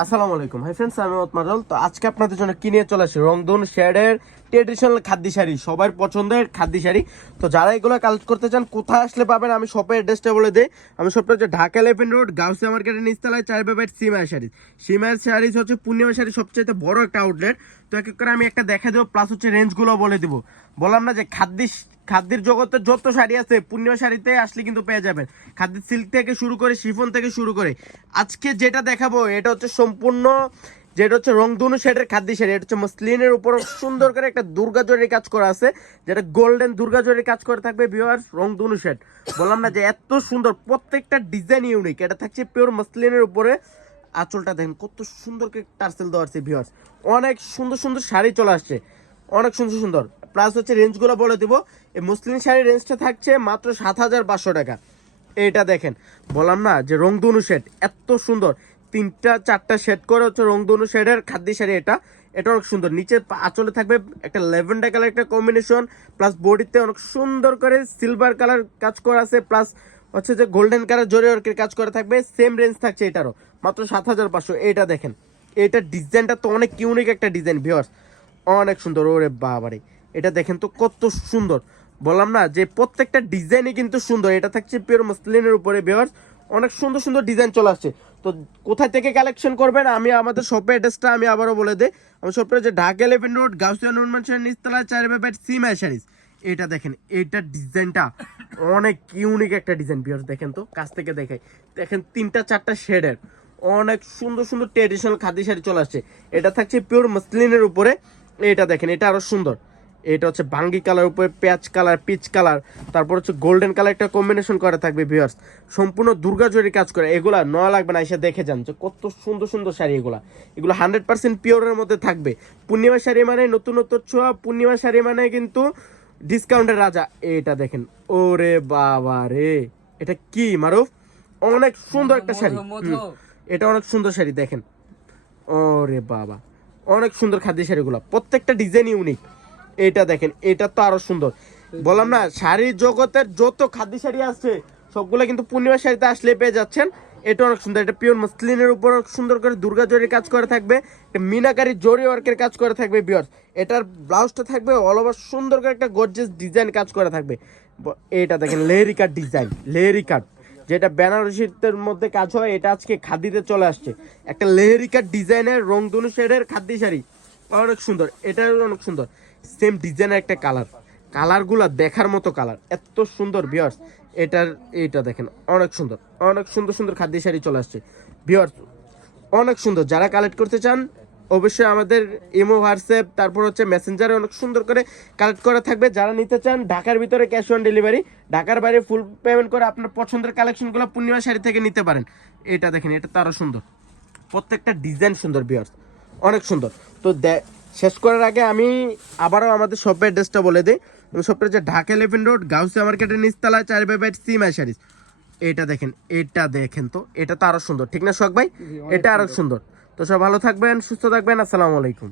আসসালামু আলাইকুম hi friends, আমি ওতমারল। তো আজকে আপনাদের জন্য কিনে চলে আসি রংধন শেডের ট্রেডিশনাল খাদ্য শাড়ি, সবার পছন্দের খাদ্য শাড়ি। তো যারা এগুলো কালেক্ট করতে চান কোথায় আসলে পাবেন আমি শপের অ্যাড্রেসটা বলে দিই। আমি শপটা হচ্ছে ঢাকা 11 রোড, গাউসিয়া মার্কেটের নিচতলায় 4/8 সিমার শাড়ি। সিমার শাড়িজ হচ্ছে পূর্ণিমা শাড়ি সবচেয়ে বড় একটা আউটলেট। তো এক এক করে আমি একটা দেখা দেবো, প্লাস হচ্ছে রেঞ্জগুলো বলে দেবো। বললাম না যে খাদ্যের জগতে যত শাড়ি আছে পূর্ণিমা শাড়িতে আসলে কিন্তু পেয়ে যাবেন। খাদ্যের সিল্ক থেকে শুরু করে শিফন থেকে শুরু করে আজকে যেটা দেখাবো এটা হচ্ছে সম্পূর্ণ, যেটা হচ্ছে রংধনু শেডের খাদ্য শাড়ি। এটা হচ্ছে মসলিনের উপর সুন্দর করে একটা দুর্গা জরির কাজ করা আছে, যেটা গোল্ডেন দুর্গা জরির কাজ করে থাকবে ভিউয়ার্স। রংধনু শেড বললাম না যে এত সুন্দর, প্রত্যেকটা ডিজাইন ইউনিক। এটা থাকছে পিওর মসলিনের উপরে। আঁচলটা দেখেন কত সুন্দর করে টার্সেল দেওয়া আছে ভিউয়ার্স। অনেক সুন্দর সুন্দর শাড়ি চলে আসছে, অনেক সুন্দর সুন্দর। প্লাস হচ্ছে রেঞ্জগুলো বলে দেবো। এই মুসলিম শাড়ির রেঞ্জটা থাকছে মাত্র 7,500 টাকা। এটা দেখেন, বললাম না যে রংধনু শেড এত সুন্দর, 3-4টা শেড করে হচ্ছে রংধনু শেডের খাদ্য শাড়ি। এটা অনেক সুন্দর। নিচে আঁচলে থাকবে একটা ল্যাভেন্ডার কালার একটা কম্বিনেশন, প্লাস বডিতে অনেক সুন্দর করে সিলভার কালার কাজ করা আছে, প্লাস হচ্ছে যে গোল্ডেন কালার জরি ওয়ার্কের কাজ করা থাকবে। সেম রেঞ্জ থাকছে এটারও মাত্র 7,500। এটা দেখেন, এটা ডিজাইনটা তো অনেক ইউনিক একটা ডিজাইন ভিউয়ার্স, অনেক সুন্দর। ওরে বাবারে, এটা দেখেন তো কত সুন্দর। বললাম না যে প্রত্যেকটা ডিজাইনই কিন্তু সুন্দর। এটা থাকছে পিওর মসলিনের উপরে ভিউয়ার্স, অনেক সুন্দর সুন্দর ডিজাইন চলে আসছে। তো কোথায় থেকে কালেকশন করবেন আমি আমাদের শপের অ্যাড্রেসটা আমি আবারও বলে দিই। আমার শপটা হচ্ছে ঢাকা 11 রোড, গাউসিয়া নুরমানসের নিচতলায় 4/8 সিমাই শাড়িজ। এটা দেখেন, এটা ডিজাইনটা অনেক ইউনিক একটা ডিজাইন ভিউয়ার্স। দেখেন তো কাছ থেকে দেখাই, দেখেন 3-4টা শেডের অনেক সুন্দর সুন্দর ট্রেডিশনাল খাদ্য শাড়ি চলে আসছে। এটা থাকছে পিওর মসলিনের উপরে। এটা দেখেন, এটা আরো সুন্দর। এটা হচ্ছে বাঙ্গি কালার উপরে পেঁয়াজ কালার, পিচ কালার, তারপর হচ্ছে গোল্ডেন কালার একটা কম্বিনেশন করা থাকবে ভিউয়ার্স। সম্পূর্ণ দুর্গা জরির কাজ করে। এগুলা নয়া লাগবে না, এসে দেখে যান যে কত সুন্দর সুন্দর শাড়ি। এগুলো 100% পিওরের মধ্যে থাকবে। পূর্ণিমা শাড়ি মানে নতুনত্ব ছোঁয়া, পূর্ণিমা শাড়ি মানে কিন্তু ডিসকাউন্টের রাজা। এটা দেখেন, ওরে বাবা রে, এটা কি মারুফ, অনেক সুন্দর একটা শাড়ি। এটা অনেক সুন্দর শাড়ি দেখেন, ওরে বাবা, অনেক সুন্দর খাদ্য শাড়িগুলো, প্রত্যেকটা ডিজাইন ইউনিক। এটা দেখেন, এটা তো আরো সুন্দর। বললাম না শাড়ির জগতের যত খাদ্য শাড়ি আছে সবগুলো কিন্তু পূর্ণিমা শাড়িতে আসলে পেয়ে যাচ্ছেন। এটা অনেক সুন্দর। এটা পিওর মসলিনের উপর সুন্দর করে দুর্গা জরির কাজ করে থাকবে, মিনাকারি জরি ওয়ার্কের কাজ করে থাকবে ভিউয়ার্স। এটার ব্লাউজটা থাকবে অল ওভার সুন্দর করে একটা গর্জিয়াস ডিজাইন কাজ করে থাকবে। এটা দেখেন লেহেরি কাট ডিজাইন, লেহেরি কাট যেটা বেনারসির মধ্যে কাজ হয়, এটা আজকে খাদিতে চলে আসছে। একটা লেহেরি কাট ডিজাইনের রংধনু শেডের খাদ্য শাড়ি, অনেক সুন্দর। এটা অনেক সুন্দর, সেম ডিজাইনের একটা কালারগুলা দেখার মতো কালার, এত সুন্দর ভিউয়ার্স। এটা দেখেন অনেক সুন্দর, অনেক সুন্দর সুন্দর খাদ্য শাড়ি চলে আসছে ভিউয়ার্স, অনেক সুন্দর। যারা কালেক্ট করতে চান অবশ্যই আমাদের ইমো, হোয়াটসঅ্যাপ, তারপর হচ্ছে মেসেঞ্জারে অনেক সুন্দর করে কালেক্ট করা থাকবে। যারা নিতে চান ঢাকার ভিতরে ক্যাশ অন ডেলিভারি, ঢাকার বাইরে ফুল পেমেন্ট করে আপনার পছন্দের কালেকশনগুলো পূর্ণিমা শাড়ি থেকে নিতে পারেন। এটা দেখেন, এটা তো আরও সুন্দর, প্রত্যেকটা ডিজাইন সুন্দর ভিউয়ার্স, অনেক সুন্দর। তো শেষ করার আগে আমি আবারও আমাদের শপের অ্যাড্রেসটা বলে দিই। শপটা হচ্ছে ঢাকা 11 রোড, গাউসিয়া মার্কেটের নিচতলায় 4/8 সিমাই শাড়িজ। এটা দেখেন তো, এটা তো আরো সুন্দর, ঠিক না সোহাগ ভাই? এটা আরো সুন্দর। তো সব ভালো থাকবেন, সুস্থ থাকবেন। আসসালামু আলাইকুম।